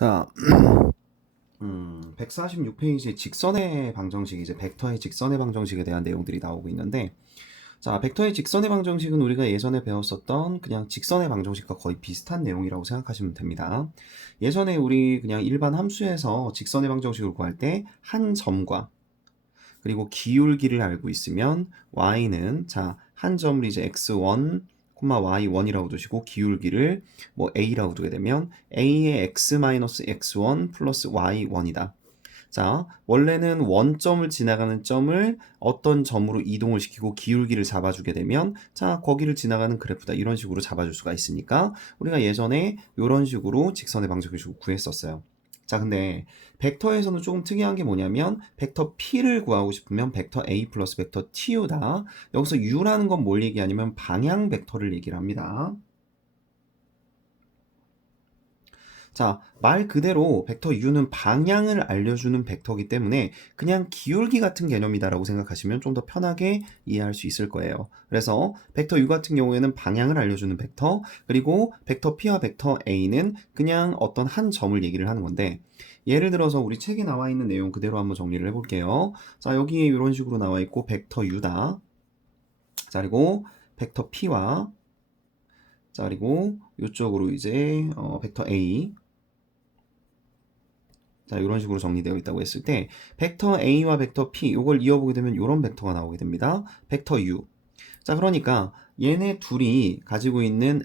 자, 146페이지 직선의 방정식, 이제 벡터의 직선의 방정식에 대한 내용들이 나오고 있는데, 자, 벡터의 직선의 방정식은 우리가 예전에 배웠었던 그냥 직선의 방정식과 거의 비슷한 내용이라고 생각하시면 됩니다. 예전에 우리 그냥 일반 함수에서 직선의 방정식을 구할 때 한 점과 그리고 기울기를 알고 있으면 y는 한 점을 이제 x1, y1이라고 두시고 기울기를 뭐 a라고 두게 되면 a의 x-x1 플러스 y1이다. 자, 원래는 원점을 지나가는 점을 어떤 점으로 이동을 시키고 기울기를 잡아주게 되면 거기를 지나가는 그래프다. 이런 식으로 잡아줄 수가 있으니까 우리가 예전에 이런 식으로 직선의 방정식을 구했었어요. 자, 근데 벡터에서는 조금 특이한 게 뭐냐면 벡터 P를 구하고 싶으면 벡터 A 플러스 벡터 TU다. 여기서 U라는 건 뭘 얘기하냐면 방향 벡터를 얘기를 합니다. 자, 말 그대로 벡터 U는 방향을 알려주는 벡터이기 때문에 그냥 기울기 같은 개념이다라고 생각하시면 좀 더 편하게 이해할 수 있을 거예요. 그래서 벡터 U 같은 경우에는 방향을 알려주는 벡터, 그리고 벡터 P와 벡터 A는 그냥 어떤 한 점을 얘기를 하는 건데, 예를 들어서 우리 책에 나와 있는 내용 그대로 한번 정리를 해볼게요. 자, 여기에 이런 식으로 나와 있고 벡터 U다. 자, 그리고 벡터 P와 자, 그리고 이쪽으로 이제 벡터 A. 자, 이런 식으로 정리되어 있다고 했을 때 벡터 A와 벡터 P 이걸 이어보게 되면 이런 벡터가 나오게 됩니다. 벡터 U. 자, 그러니까 얘네 둘이 가지고 있는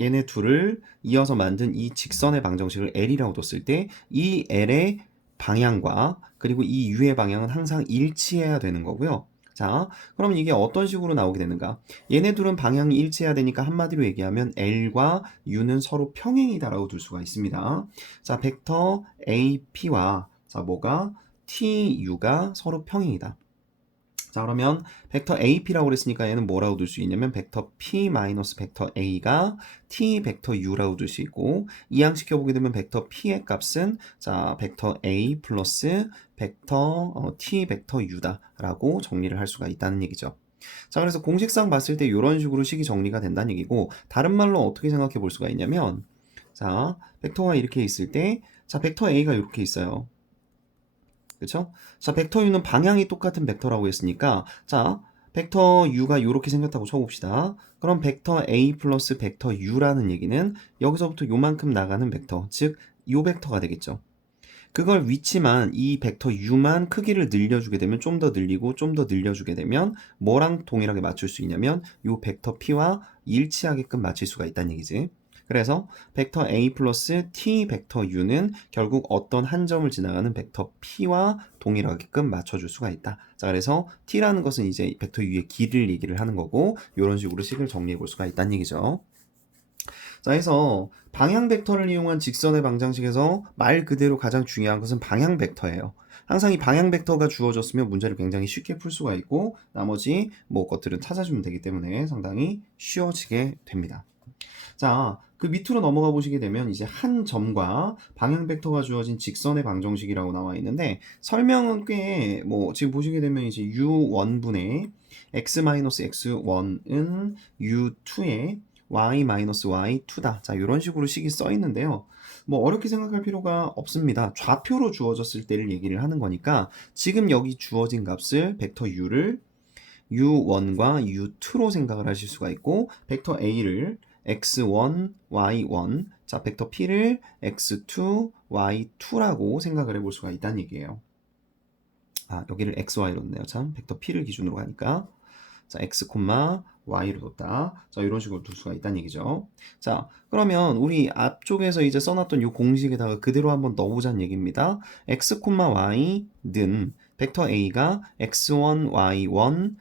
얘네 둘을 이어서 만든 이 직선의 방정식을 L이라고 뒀을 때 이 L의 방향과 그리고 이 U의 방향은 항상 일치해야 되는 거고요. 자, 그럼 이게 어떤 식으로 나오게 되는가? 얘네 둘은 방향이 일치해야 되니까 한마디로 얘기하면 L과 U는 서로 평행이다라고 둘 수가 있습니다. 자, 벡터 AP와 뭐가 TU가 서로 평행이다. 자, 그러면 벡터 AP라고 그랬으니까 얘는 뭐라고 둘 수 있냐면 벡터 P 마이너스 벡터 A가 T 벡터 U라고 둘 수 있고, 이항시켜 보게 되면 벡터 P의 값은 벡터 A 플러스 벡터 T 벡터 U다 라고 정리를 할 수가 있다는 얘기죠. 자, 그래서 공식상 봤을 때 이런 식으로 식이 정리가 된다는 얘기고, 다른 말로 어떻게 생각해 볼 수가 있냐면, 벡터가 이렇게 있을 때 벡터 A가 이렇게 있어요. 그쵸? 자, 벡터 U는 방향이 똑같은 벡터라고 했으니까, 벡터 U가 이렇게 생겼다고 쳐봅시다. 그럼 벡터 A 플러스 벡터 U라는 얘기는 여기서부터 요만큼 나가는 벡터, 즉, 요 벡터가 되겠죠. 그걸 위치만, 이 벡터 U만 크기를 늘려주게 되면 좀 더 늘리고 좀 더 늘려주게 되면 뭐랑 동일하게 맞출 수 있냐면 요 벡터 P와 일치하게끔 맞출 수가 있다는 얘기지. 그래서 벡터 A 플러스 T 벡터 U는 결국 어떤 한 점을 지나가는 벡터 P와 동일하게끔 맞춰줄 수가 있다. 자, 그래서 T라는 것은 이제 벡터 U의 길을 얘기를 하는 거고, 이런 식으로 식을 정리해 볼 수가 있다는 얘기죠. 자, 해서 방향 벡터를 이용한 직선의 방정식에서 말 그대로 가장 중요한 것은 방향 벡터예요. 항상 이 방향 벡터가 주어졌으면 문제를 굉장히 쉽게 풀 수가 있고, 나머지 것들은 찾아주면 되기 때문에 상당히 쉬워지게 됩니다. 자, 그 밑으로 넘어가 보시게 되면 이제 한 점과 방향 벡터가 주어진 직선의 방정식이라고 나와 있는데, 설명은 꽤 지금 보시게 되면 이제 u1분의 x-x1은 u2의 y-y2다. 자, 이런 식으로 식이 써 있는데요. 어렵게 생각할 필요가 없습니다. 좌표로 주어졌을 때를 얘기를 하는 거니까 지금 여기 주어진 값을 벡터 u를 u1과 u2로 생각을 하실 수가 있고, 벡터 a를 x1, y1, 벡터 p를 x2, y2라고 생각을 해볼 수가 있다는 얘기예요. 여기를 xy로 뒀네요. 벡터 p를 기준으로 가니까. x, y로 뒀다. 이런 식으로 둘 수가 있다는 얘기죠. 자, 그러면 우리 앞쪽에서 이제 써놨던 이 공식에다가 그대로 한번 넣어보자는 얘기입니다. x, y는 벡터 a가 x1, y1,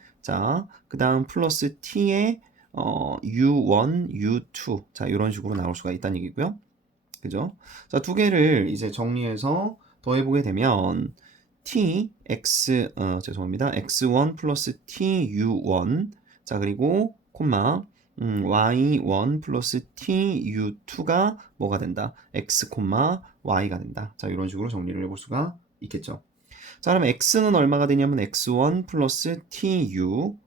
그 다음 플러스 t의 u1, u2. 이런 식으로 나올 수가 있다는 얘기고요. 그죠? 두 개를 이제 정리해서 더해보게 되면 죄송합니다. x1 플러스 tu1 그리고 y1 플러스 tu2가 뭐가 된다? x, y가 된다. 이런 식으로 정리를 해볼 수가 있겠죠. 자, 그럼 x는 얼마가 되냐면 x1 플러스 tu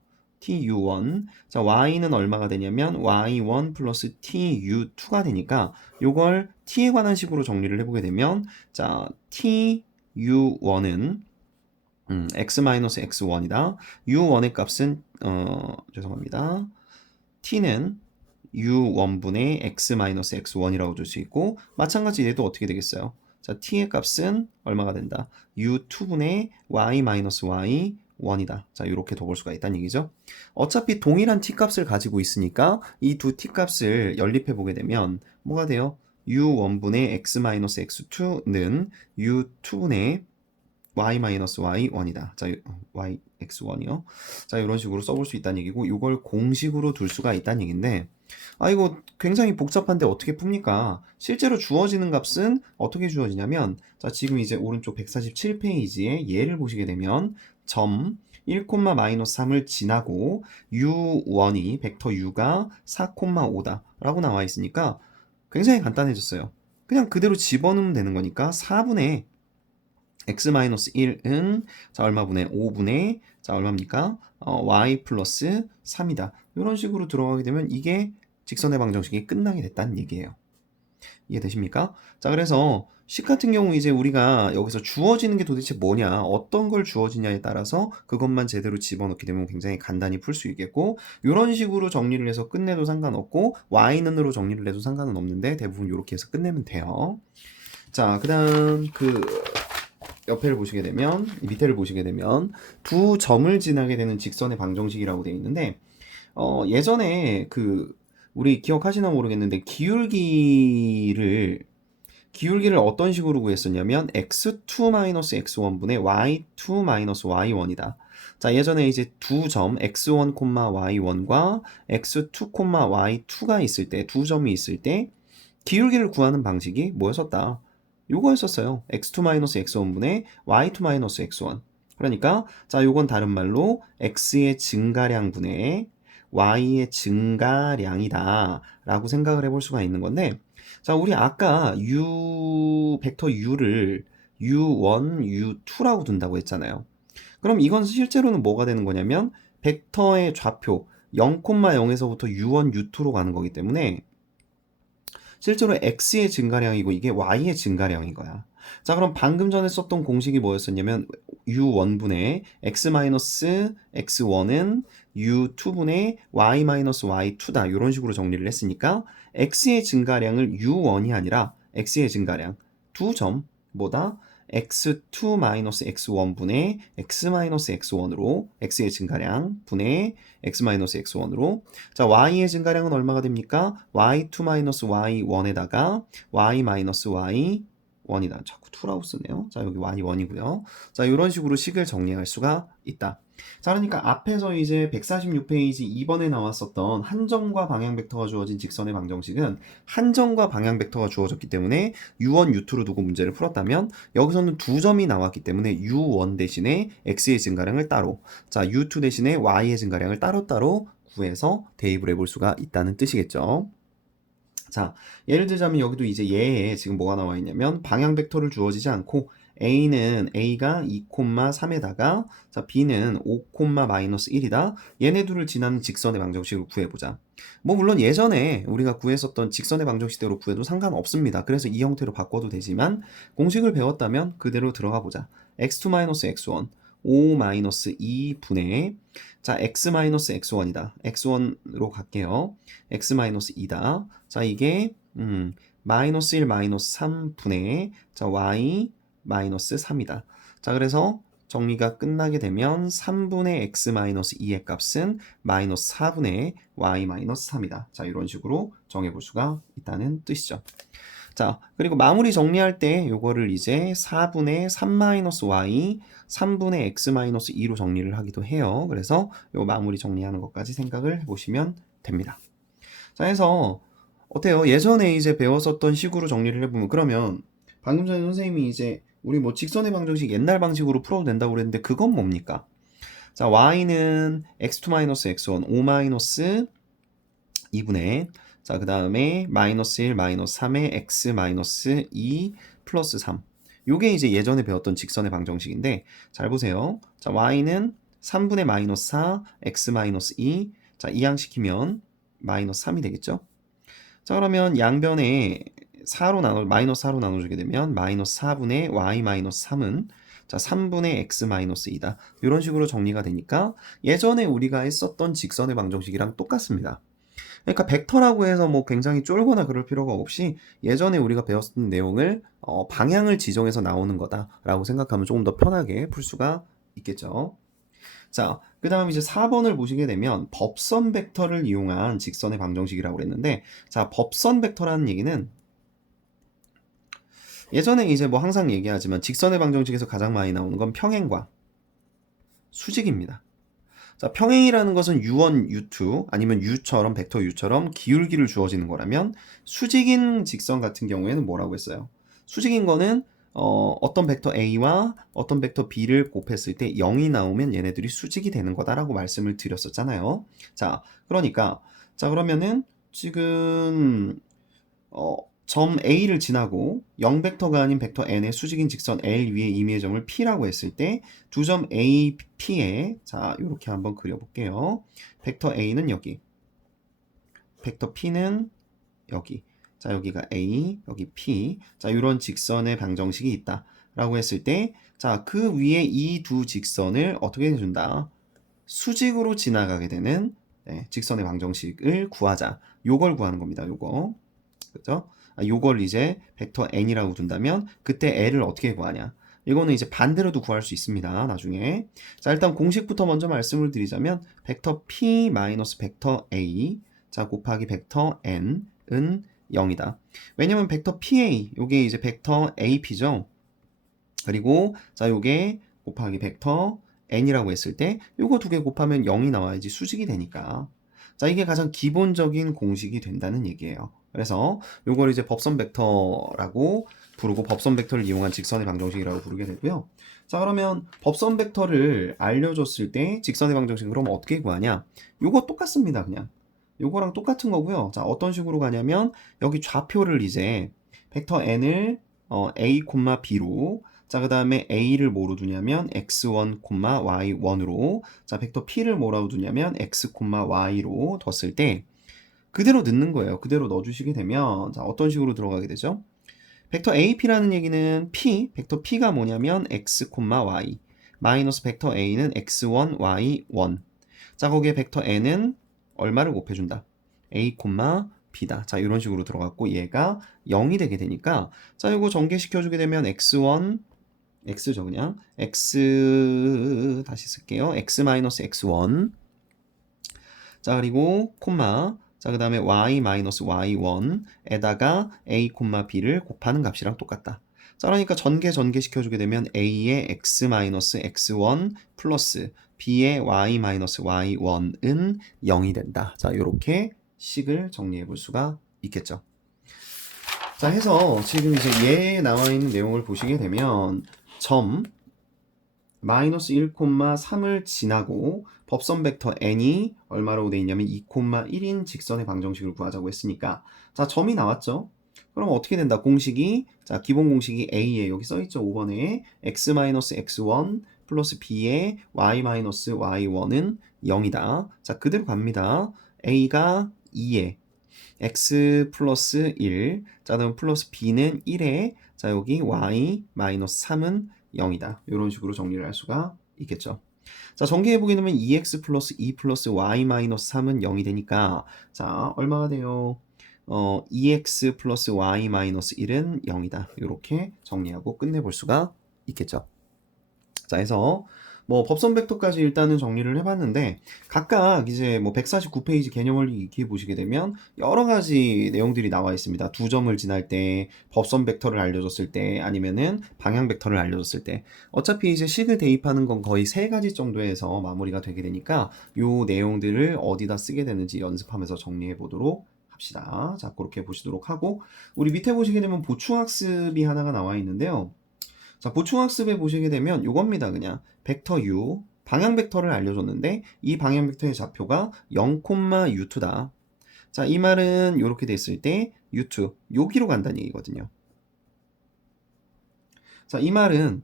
tu1. 자, y는 얼마가 되냐면 y1 플러스 tu2가 되니까 요걸 t에 관한 식으로 정리를 해보게 되면 자, tu1은 x-x1이다. u1의 값은 죄송합니다. t는 u1분의 x-x1이라고 줄 수 있고 마찬가지 얘도 어떻게 되겠어요? 자, t의 값은 얼마가 된다? u2분의 y-y1이다. 자, 이렇게 둬볼 수가 있다는 얘기죠. 어차피 동일한 t 값을 가지고 있으니까 이 두 t 값을 연립해 보게 되면 뭐가 돼요? u1분의 x-x2는 u2분의 y-y1이다. 자, yx1이요. 자, 이런 식으로 써볼 수 있다는 얘기고 이걸 공식으로 둘 수가 있다는 얘기인데 이거 굉장히 복잡한데 어떻게 풉니까? 실제로 주어지는 값은 어떻게 주어지냐면 자, 지금 이제 오른쪽 147페이지에 얘를 보시게 되면 점 1,-3을 지나고 u1이 벡터 u가 4,5다 라고 나와 있으니까 굉장히 간단해졌어요. 그냥 그대로 집어넣으면 되는 거니까 4분의 x-1은 자 얼마분의 5분의 자 얼마입니까? y 플러스 3이다. 이런 식으로 들어가게 되면 이게 직선의 방정식이 끝나게 됐다는 얘기예요. 이해되십니까? 자, 그래서 식 같은 경우 이제 우리가 여기서 주어지는 게 도대체 뭐냐, 어떤 걸 주어지냐에 따라서 그것만 제대로 집어넣게 되면 굉장히 간단히 풀 수 있겠고 이런 식으로 정리를 해서 끝내도 상관없고 y는으로 정리를 해도 상관은 없는데 대부분 이렇게 해서 끝내면 돼요. 자, 그 다음 옆에를 보시게 되면 밑에를 보시게 되면 두 점을 지나게 되는 직선의 방정식이라고 되어 있는데 예전에 우리 기억하시나 모르겠는데 기울기를 어떤 식으로 구했었냐면 x2-x1분의 y2-y1이다. 자, 예전에 이제 두 점 x1, y1과 x2, y2가 있을 때 두 점이 있을 때 기울기를 구하는 방식이 뭐였었다? 요거였었어요. x2-x1분의 y2-x1. 그러니까 자, 요건 다른 말로 x의 증가량분의 y의 증가량이다 라고 생각을 해볼 수가 있는 건데 자, 우리 아까 벡터 u를 u1, u2라고 둔다고 했잖아요. 그럼 이건 실제로는 뭐가 되는 거냐면 벡터의 좌표 0,0에서부터 u1, u2로 가는 거기 때문에 실제로 x의 증가량이고 이게 y의 증가량인 거야. 자, 그럼 방금 전에 썼던 공식이 뭐였었냐면 u1분의 x-x1은 u2분의 y-y2다. 이런 식으로 정리를 했으니까 x의 증가량을 u1이 아니라 x의 증가량 두 점보다 x2-x1분의 x-x1으로 x의 증가량 분의 x-x1으로 자, y의 증가량은 얼마가 됩니까? y2-y1에다가 y-y1이다. 자꾸 2라고 쓰네요. 자, 여기 y1이고요. 자, 이런 식으로 식을 정리할 수가 있다. 자, 그러니까 앞에서 이제 146페이지 2번에 나왔었던 한 점과 방향 벡터가 주어진 직선의 방정식은 한 점과 방향 벡터가 주어졌기 때문에 u1, u2로 두고 문제를 풀었다면 여기서는 두 점이 나왔기 때문에 u1 대신에 x의 증가량을 따로, 자, u2 대신에 y의 증가량을 따로따로 구해서 대입을 해볼 수가 있다는 뜻이겠죠. 자, 예를 들자면 여기도 이제 얘에 지금 뭐가 나와 있냐면 방향 벡터를 주어지지 않고 A는 A가 2,3에다가 자, B는 5,-1이다. 얘네 둘을 지나는 직선의 방정식을 구해보자. 뭐 물론 예전에 우리가 구했었던 직선의 방정식대로 구해도 상관없습니다. 그래서 이 형태로 바꿔도 되지만 공식을 배웠다면 그대로 들어가 보자. x2-x1 5-2분의 자, x-x1이다. x1으로 갈게요. x-2다. 자, 이게 마이너스 1, 마이너스 3분의 자, y-3이다. 자, 그래서 정리가 끝나게 되면 3분의 x-2의 값은 마이너스 4분의 y-3이다. 자, 이런 식으로 정해볼 수가 있다는 뜻이죠. 자, 그리고 마무리 정리할 때 요거를 이제 4분의 3-y, 3분의 x-2로 정리를 하기도 해요. 그래서 요 마무리 정리하는 것까지 생각을 해보시면 됩니다. 자, 해서 어때요? 예전에 이제 배웠었던 식으로 정리를 해보면 그러면 방금 전에 선생님이 이제 우리 뭐 직선의 방정식 옛날 방식으로 풀어도 된다고 그랬는데 그건 뭡니까? 자, y는 x2-x1 5-2분의 자, 그 다음에 마이너스 1, 마이너스 3의 x-2 플러스 3. 요게 이제 예전에 배웠던 직선의 방정식인데 잘 보세요. 자, y는 3분의 마이너스 4, x 마이너스 2. 자, 이항시키면 마이너스 3이 되겠죠? 자, 그러면 양변에 4로 마이너스 4로 나눠주게 되면 마이너스 4분의 y 마이너스 3은 자, 3분의 x 마이너스 2다. 이런 식으로 정리가 되니까 예전에 우리가 했었던 직선의 방정식이랑 똑같습니다. 그러니까 벡터라고 해서 뭐 굉장히 쫄거나 그럴 필요가 없이 예전에 우리가 배웠던 내용을 방향을 지정해서 나오는 거다라고 생각하면 조금 더 편하게 풀 수가 있겠죠. 자, 그 다음 이제 4번을 보시게 되면 법선 벡터를 이용한 직선의 방정식이라고 그랬는데, 자, 법선 벡터라는 얘기는 예전에 이제 뭐 항상 얘기하지만 직선의 방정식에서 가장 많이 나오는 건 평행과 수직입니다. 자, 평행이라는 것은 u1, u2 아니면 u처럼 벡터 u처럼 기울기를 주어지는 거라면 수직인 직선 같은 경우에는 뭐라고 했어요? 수직인 거는 어떤 벡터 a와 어떤 벡터 b를 곱했을 때 0이 나오면 얘네들이 수직이 되는 거다라고 말씀을 드렸었잖아요. 자, 그러니까 자, 그러면은 지금 점 A를 지나고 0벡터가 아닌 벡터 n의 수직인 직선 L 위에 임의의 점을 P라고 했을 때 두 점 A, P에 자, 이렇게 한번 그려볼게요. 벡터 A는 여기, 벡터 P는 여기. 자, 여기가 A, 여기 P. 자, 이런 직선의 방정식이 있다. 라고 했을 때, 자, 그 위에 이 두 직선을 어떻게 해준다? 수직으로 지나가게 되는 직선의 방정식을 구하자. 요걸 구하는 겁니다. 요거. 그죠? 요걸 이제 벡터 n이라고 둔다면 그때 l을 어떻게 구하냐? 이거는 이제 반대로도 구할 수 있습니다. 나중에. 자, 일단 공식부터 먼저 말씀을 드리자면 벡터 p 마이너스 벡터 a 자 곱하기 벡터 n은 0이다. 왜냐면 벡터 pa 요게 이제 벡터 ap죠. 그리고 자 요게 곱하기 벡터 n이라고 했을 때 요거 두 개 곱하면 0이 나와야지 수직이 되니까. 자, 이게 가장 기본적인 공식이 된다는 얘기예요. 그래서 요걸 이제 법선 벡터라고 부르고 법선 벡터를 이용한 직선의 방정식이라고 부르게 되고요. 자, 그러면 법선 벡터를 알려줬을 때 직선의 방정식 그럼 어떻게 구하냐? 요거 똑같습니다. 그냥 요거랑 똑같은 거고요. 자, 어떤 식으로 가냐면 여기 좌표를 이제 벡터 n을 a, b로 자, 그 다음에 a를 뭐로 두냐면 x1, y1으로 자, 벡터 p를 뭐라고 두냐면 x, y로 뒀을 때 그대로 넣는 거예요. 그대로 넣어주시게 되면 자, 어떤 식으로 들어가게 되죠? 벡터 ap라는 얘기는 벡터 p가 뭐냐면 x, y 마이너스 벡터 a는 x1, y1 자, 거기에 벡터 n은 얼마를 곱해준다? a, b다. 자, 이런 식으로 들어갔고 얘가 0이 되게 되니까 자, 이거 전개시켜주게 되면 x1 x죠 그냥 x 다시 쓸게요. x 마이너스 x1 자, 그리고 콤마 자, 그 다음에 y 마이너스 y1에다가 a, b를 곱하는 값이랑 똑같다. 자, 그러니까 전개시켜주게 되면 a의 x 마이너스 x1 플러스 b의 y 마이너스 y1은 0이 된다. 자, 이렇게 식을 정리해 볼 수가 있겠죠. 자, 해서 지금 이제 얘에 나와 있는 내용을 보시게 되면 점 마이너스 1,3을 지나고 법선 벡터 n이 얼마라고 되어 있냐면 2,1인 직선의 방정식을 구하자고 했으니까 자, 점이 나왔죠? 그럼 어떻게 된다? 공식이 자, 기본 공식이 a에 여기 써 있죠. 5번에 x 마이너스 x1 플러스 b의 y 마이너스 y1은 0이다. 자, 그대로 갑니다. a가 2에 x 플러스 1 자, 그럼 플러스 b는 1에 자, 여기 y 마이너스 3은 0이다. 이런 식으로 정리를 할 수가 있겠죠. 자, 전개해보게 되면 2x 플러스 2 플러스 y 마이너스 3은 0이 되니까 자, 얼마가 돼요? 2x 플러스 y 마이너스 1은 0이다. 이렇게 정리하고 끝내볼 수가 있겠죠. 자, 해서 뭐 법선 벡터까지 일단은 정리를 해봤는데 각각 이제 뭐 149페이지 개념을 익히 보시게 되면 여러 가지 내용들이 나와 있습니다. 두 점을 지날 때, 법선 벡터를 알려줬을 때, 아니면은 방향 벡터를 알려줬을 때 어차피 이제 식을 대입하는 건 거의 세 가지 정도에서 마무리가 되게 되니까 요 내용들을 어디다 쓰게 되는지 연습하면서 정리해 보도록 합시다. 자, 그렇게 보시도록 하고 우리 밑에 보시게 되면 보충학습이 하나가 나와 있는데요. 자, 보충학습에 보시게 되면 요겁니다. 그냥 벡터 u 방향 벡터를 알려줬는데 이 방향 벡터의 좌표가 0, u2다. 자, 이 말은 이렇게 됐을 때 u2 여기로 간다는 얘기거든요. 자, 이 말은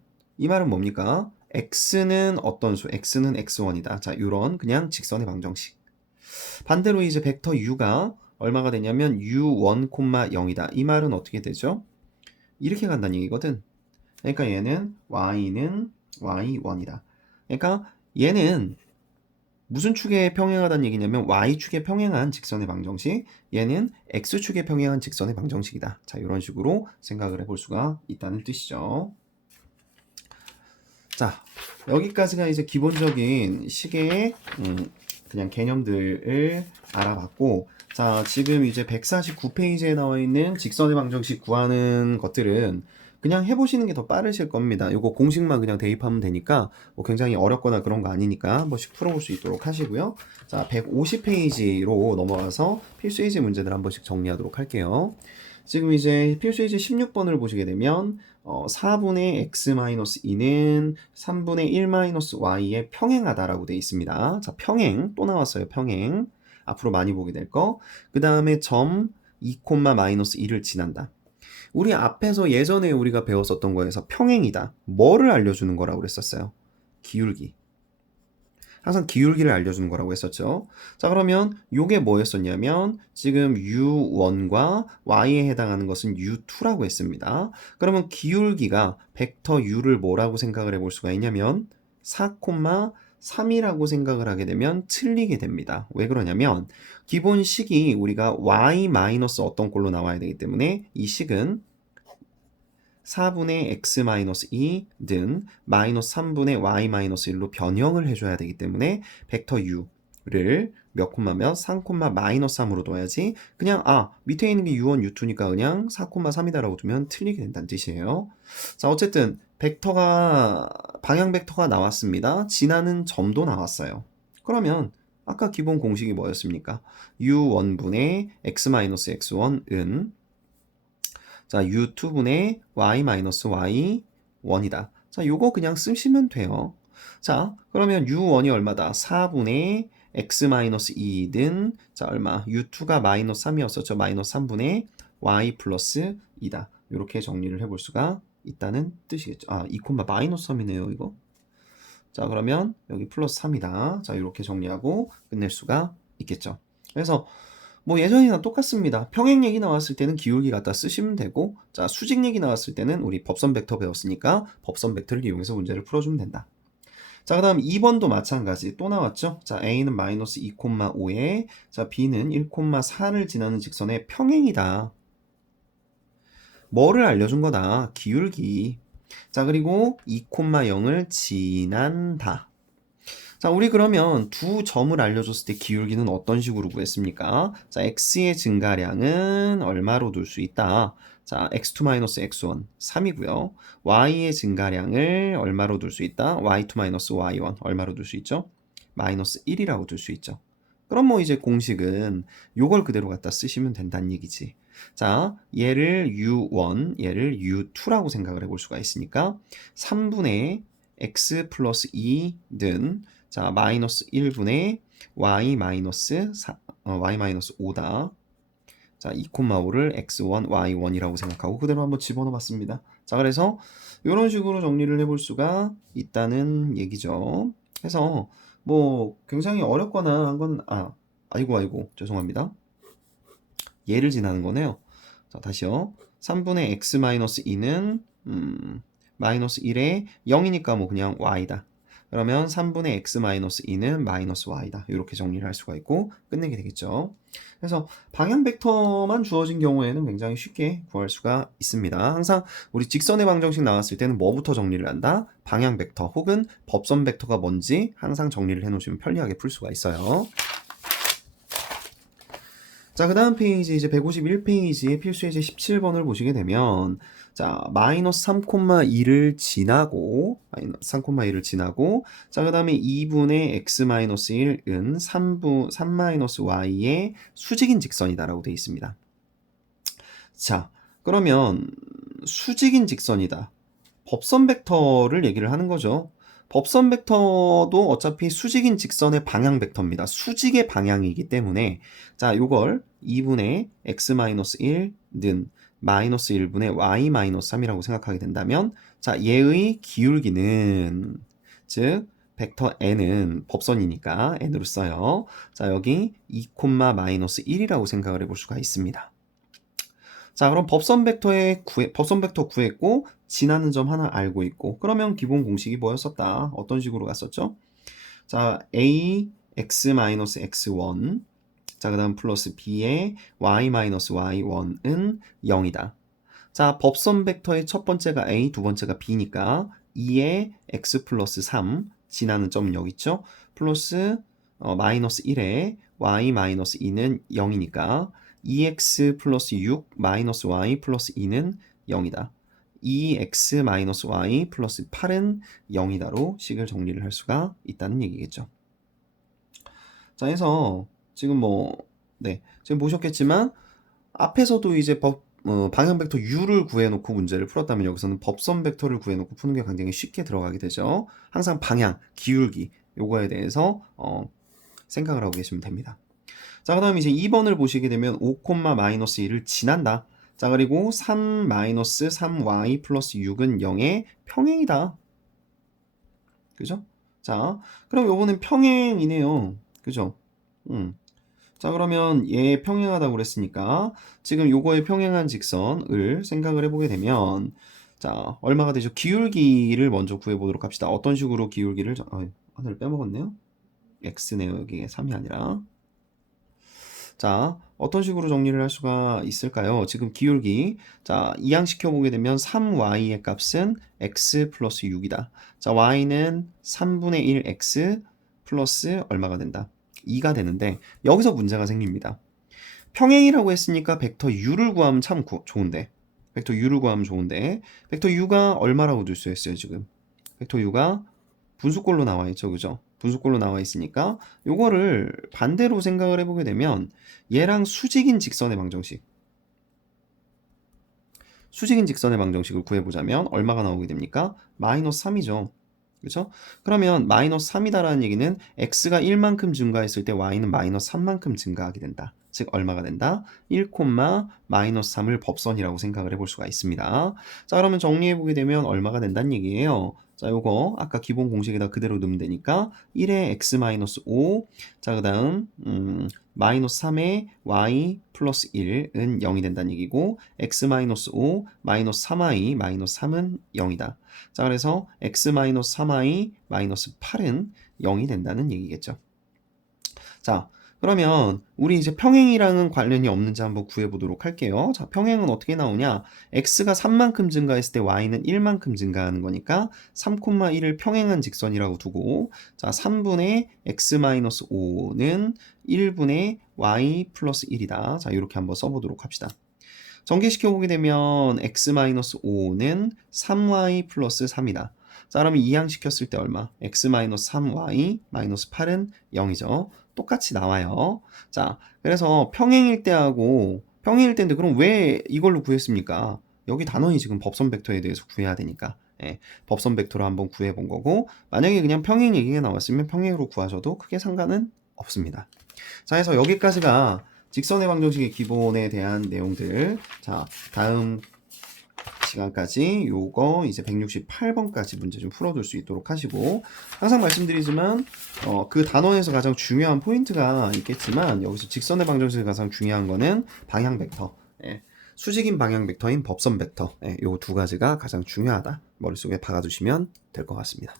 뭡니까? x는 어떤 수? x는 x1이다. 자, 요런 그냥 직선의 방정식. 반대로 이제 벡터 u가 얼마가 되냐면 u1, 0이다. 이 말은 어떻게 되죠? 이렇게 간다는 얘기거든. 그러니까 얘는 y는 y1이다. 그러니까 얘는 무슨 축에 평행하다는 얘기냐면 y축에 평행한 직선의 방정식, 얘는 x축에 평행한 직선의 방정식이다. 자, 이런 식으로 생각을 해볼 수가 있다는 뜻이죠. 자, 여기까지가 이제 기본적인 식의 그냥 개념들을 알아봤고, 자, 지금 이제 149페이지에 나와 있는 직선의 방정식 구하는 것들은 그냥 해보시는 게 더 빠르실 겁니다. 이거 공식만 그냥 대입하면 되니까 뭐 굉장히 어렵거나 그런 거 아니니까 한 번씩 풀어볼 수 있도록 하시고요. 자, 150페이지로 넘어가서 필수예제 문제들 한 번씩 정리하도록 할게요. 지금 이제 필수예제 16번을 보시게 되면 4분의 x-2는 3분의 1-y에 평행하다라고 되어 있습니다. 자, 평행 또 나왔어요. 평행. 앞으로 많이 보게 될 거. 그 다음에 점 2,-1을 지난다. 우리 앞에서 예전에 우리가 배웠었던 거에서 평행이다. 뭐를 알려주는 거라고 그랬었어요? 기울기. 항상 기울기를 알려주는 거라고 했었죠. 자, 그러면 요게 뭐였었냐면 지금 u1과 y에 해당하는 것은 u2라고 했습니다. 그러면 기울기가 벡터 u를 뭐라고 생각을 해볼 수가 있냐면 4,3이라고 생각을 하게 되면 틀리게 됩니다. 왜 그러냐면 기본 식이 우리가 y 마이너스 어떤 꼴로 나와야 되기 때문에 이 식은 4분의 x-2는 마이너스 3분의 y-1로 변형을 해줘야 되기 때문에 벡터 u를 몇 콤마 몇? 3, 마이너스 3으로 둬야지. 그냥 밑에 있는 게 u1, u2니까 그냥 4,3이다라고 두면 틀리게 된다는 뜻이에요. 자, 어쨌든 벡터가 방향 벡터가 나왔습니다. 지나는 점도 나왔어요. 그러면 아까 기본 공식이 뭐였습니까? u1분의 x-x1은 자, u2분의 y-y1이다. 자, 요거 그냥 쓰시면 돼요. 자, 그러면 u1이 얼마다? 4분의 x-2는 자, 얼마? u2가 마이너스 3이었었죠. 마이너스 3분의 y 플러스 2다. 이렇게 정리를 해볼 수가 있다는 뜻이겠죠. 2, 마이너스 3이네요, 이거. 자, 그러면 여기 플러스 3이다. 자, 이렇게 정리하고 끝낼 수가 있겠죠. 그래서 뭐 예전이랑 똑같습니다. 평행 얘기 나왔을 때는 기울기 갖다 쓰시면 되고, 자, 수직 얘기 나왔을 때는 우리 법선 벡터 배웠으니까 법선 벡터를 이용해서 문제를 풀어주면 된다. 자, 그 다음 2번도 마찬가지 또 나왔죠. 자, A는 마이너스 2,5에 자, B는 1,4를 지나는 직선의 평행이다. 뭐를 알려준 거다? 기울기. 자, 그리고 2,0을 지난다. 자, 우리 그러면 두 점을 알려줬을 때 기울기는 어떤 식으로 구했습니까? 자, x의 증가량은 얼마로 둘 수 있다? 자, x2-x1 3이고요. y의 증가량을 얼마로 둘 수 있다? y2-y1 얼마로 둘 수 있죠? 마이너스 1이라고 둘 수 있죠. 그럼 뭐 이제 공식은 요걸 그대로 갖다 쓰시면 된다는 얘기지. 자, 얘를 u1, 얘를 u2라고 생각을 해볼 수가 있으니까 3분의 x 플러스 2는 자, 마이너스 1분의 y 마이너스 5다. 자, 2,5를 x1, y1이라고 생각하고 그대로 한번 집어넣어 봤습니다. 자, 그래서 이런 식으로 정리를 해볼 수가 있다는 얘기죠. 그래서 뭐 굉장히 어렵거나 한 건 아이고 죄송합니다. 얘를 지나는 거네요. 자, 다시요. 3분의 x-2는 마이너스 1에 0이니까 뭐 그냥 y다. 그러면 3분의 x-2는 마이너스 y다. 이렇게 정리를 할 수가 있고 끝내게 되겠죠. 그래서 방향 벡터만 주어진 경우에는 굉장히 쉽게 구할 수가 있습니다. 항상 우리 직선의 방정식 나왔을 때는 뭐부터 정리를 한다? 방향 벡터 혹은 법선 벡터가 뭔지 항상 정리를 해놓으시면 편리하게 풀 수가 있어요. 자, 그 다음 페이지 이제 151페이지의 필수예제 17번을 보시게 되면 자, 마이너스 3,2를 지나고 자, 그 다음에 2분의 x-1은 3-y의 수직인 직선이다 라고 되어 있습니다. 자, 그러면 수직인 직선이다. 법선 벡터를 얘기를 하는 거죠. 법선 벡터도 어차피 수직인 직선의 방향 벡터입니다. 수직의 방향이기 때문에 자, 요걸 2분의 x-1는 마이너스 1분의 y-3이라고 생각하게 된다면 자, 얘의 기울기는 즉 벡터 n은 법선이니까 n으로 써요. 자, 여기 2, 마이너스 1이라고 생각을 해볼 수가 있습니다. 자, 그럼 법선 벡터 구했고 지나는 점 하나 알고 있고, 그러면 기본 공식이 뭐였었다? 어떤 식으로 갔었죠? 자, a x-x1, 자, 그 다음 플러스 b의 y-y1은 0이다. 자, 법선 벡터의 첫 번째가 a, 두 번째가 b니까 2의 x 플러스 3, 지나는 점 여기 있죠? 플러스 마이너스 1에 y 마이너스 2는 0이니까 2x 플러스 6 마이너스 y 플러스 2는 0이다. 2x 마이너스 y 플러스 8은 0이다로 식을 정리를 할 수가 있다는 얘기겠죠. 자, 해서 지금 지금 보셨겠지만 앞에서도 이제 방향 벡터 u를 구해놓고 문제를 풀었다면 여기서는 법선 벡터를 구해놓고 푸는 게 굉장히 쉽게 들어가게 되죠. 항상 방향, 기울기 요거에 대해서 생각을 하고 계시면 됩니다. 자, 그 다음 이제 2번을 보시게 되면 5, 마이너스 1을 지난다. 자, 그리고 3 마이너스 3y 플러스 6은 0의 평행이다. 그죠? 자, 그럼 요거는 평행이네요. 그죠? 자, 그러면 얘 평행하다고 그랬으니까 지금 요거에 평행한 직선을 생각을 해보게 되면 자, 얼마가 되죠? 기울기를 먼저 구해보도록 합시다. 어떤 식으로 기울기를 하나를 빼먹었네요. x네요. 여기에 3이 아니라. 자, 어떤 식으로 정리를 할 수가 있을까요? 지금 기울기, 자, 이항시켜 보게 되면 3y의 값은 x 플러스 6이다. 자, y는 3분의 1 x 플러스 얼마가 된다? 2가 되는데 여기서 문제가 생깁니다. 평행이라고 했으니까 벡터 u를 구하면 참 좋은데 벡터 u를 구하면 좋은데 벡터 u가 얼마라고 줄 수 있어요? 지금 벡터 u가 분수꼴로 나와 있죠, 그죠? 분수꼴로 나와 있으니까 요거를 반대로 생각을 해보게 되면 얘랑 수직인 직선의 방정식을 구해보자면 얼마가 나오게 됩니까? 마이너스 3이죠. 그렇죠? 그러면 마이너스 3이다라는 얘기는 x가 1만큼 증가했을 때 y는 마이너스 3만큼 증가하게 된다. 즉 얼마가 된다? 1, 마이너스 3을 법선이라고 생각을 해볼 수가 있습니다. 자, 그러면 정리해보게 되면 얼마가 된다는 얘기예요. 자, 요거 아까 기본 공식에다 그대로 넣으면 되니까 1의 x 마이너스 5, 자, 그 다음 마이너스 3의 y 플러스 1은 0이 된다는 얘기고 x 마이너스 5 마이너스 3y 마이너스 3은 0이다. 자, 그래서 x 마이너스 3y 마이너스 8은 0이 된다는 얘기겠죠. 자, 그러면 우리 이제 평행이랑은 관련이 없는지 한번 구해보도록 할게요. 자, 평행은 어떻게 나오냐? x가 3만큼 증가했을 때 y는 1만큼 증가하는 거니까 3,1을 평행한 직선이라고 두고 자, 3분의 x-5는 1분의 y 플러스 1이다. 자, 이렇게 한번 써보도록 합시다. 전개시켜보게 되면 x-5는 3y 플러스 3이다. 자, 그러면 이항시켰을 때 얼마? x-3y 마이너스 8은 0이죠. 똑같이 나와요. 자, 그래서 평행일 때인데 그럼 왜 이걸로 구했습니까? 여기 단원이 지금 법선 벡터에 대해서 구해야 되니까 법선 벡터로 한번 구해본 거고 만약에 그냥 평행 얘기가 나왔으면 평행으로 구하셔도 크게 상관은 없습니다. 자, 그래서 여기까지가 직선의 방정식의 기본에 대한 내용들. 자, 다음 시간까지 요거 이제 168번까지 문제 좀 풀어둘 수 있도록 하시고 항상 말씀드리지만 그 단원에서 가장 중요한 포인트가 있겠지만 여기서 직선의 방정식에서 가장 중요한 거는 방향 벡터, 수직인 방향 벡터인 법선 벡터, 요 두 가지가 가장 중요하다. 머릿속에 박아두시면 될 것 같습니다.